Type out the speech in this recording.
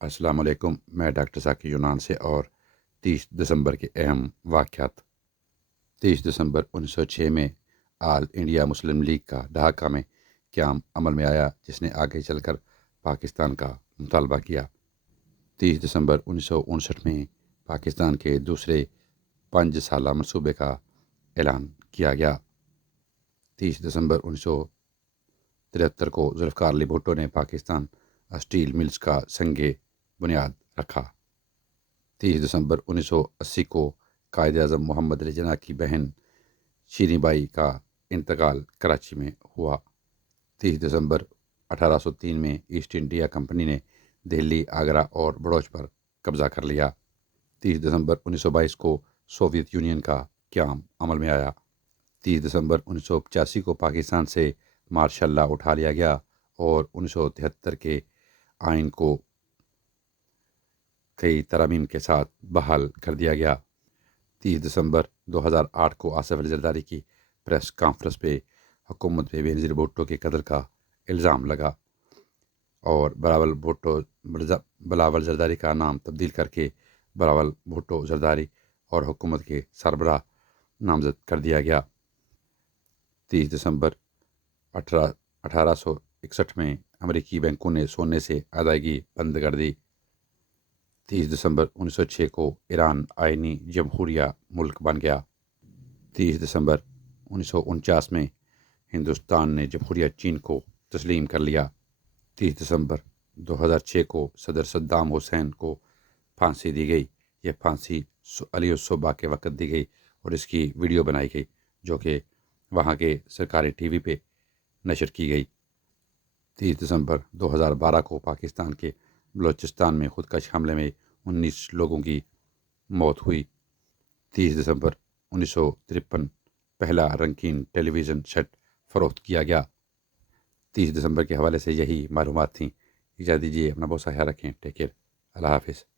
السلام علیکم، میں ڈاکٹر ذاکر یونان سے اور 30 دسمبر کے اہم واقعات۔ 30 دسمبر 1906 میں آل انڈیا مسلم لیگ کا ڈھاکہ میں قیام عمل میں آیا، جس نے آگے چل کر پاکستان کا مطالبہ کیا۔ 30 دسمبر 1959 میں پاکستان کے دوسرے 5 سالہ منصوبے کا اعلان کیا گیا۔ 30 دسمبر 1973 کو ذوالفقار علی بھٹو نے پاکستان اسٹیل ملز کا سنگ بنیاد رکھا۔ 30 دسمبر 1980 کو قائد اعظم محمد علی جناح کی بہن شیریں بائی کا انتقال کراچی میں ہوا۔ 30 دسمبر 1803 میں ایسٹ انڈیا کمپنی نے دہلی، آگرہ اور بڑوچ پر قبضہ کر لیا۔ 30 دسمبر 1922 کو سوویت یونین کا قیام عمل میں آیا۔ 30 دسمبر 1985 کو پاکستان سے مارشل لا اٹھا لیا گیا اور 1973 کے آئین کو کئی ترامیم کے ساتھ بحال کر دیا گیا۔ 30 دسمبر 2008 کو آصف علی زرداری کی پریس کانفرنس پہ حکومت پہ بینظیر بھٹو کے قتل کا الزام لگا اور بلاول زرداری کا نام تبدیل کر کے بلاول بھٹو زرداری اور حکومت کے سربراہ نامزد کر دیا گیا۔ 30 دسمبر 1861 میں امریکی بینکوں نے سونے سے ادائیگی بند کر دی۔ 30 دسمبر 1906 کو ایران آئینی جمہوریہ ملک بن گیا۔ 30 دسمبر 1949 میں ہندوستان نے جمہوریہ چین کو تسلیم کر لیا۔ 30 دسمبر 2006 کو صدر صدام حسین کو پھانسی دی گئی۔ یہ پھانسی علی الصبح کے وقت دی گئی اور اس کی ویڈیو بنائی گئی، جو کہ وہاں کے سرکاری ٹی وی پہ نشر کی گئی۔ 30 دسمبر 2012 کو پاکستان کے بلوچستان میں خودکش حملے میں 19 لوگوں کی موت ہوئی۔ 30 دسمبر 1953 پہلا رنگین ٹیلی ویژن سیٹ فروخت کیا گیا۔ 30 دسمبر کے حوالے سے یہی معلومات تھیں۔ اجازت دیجیے، اپنا بہت سا خیال رکھیں۔ ٹیک کیئر، اللہ حافظ۔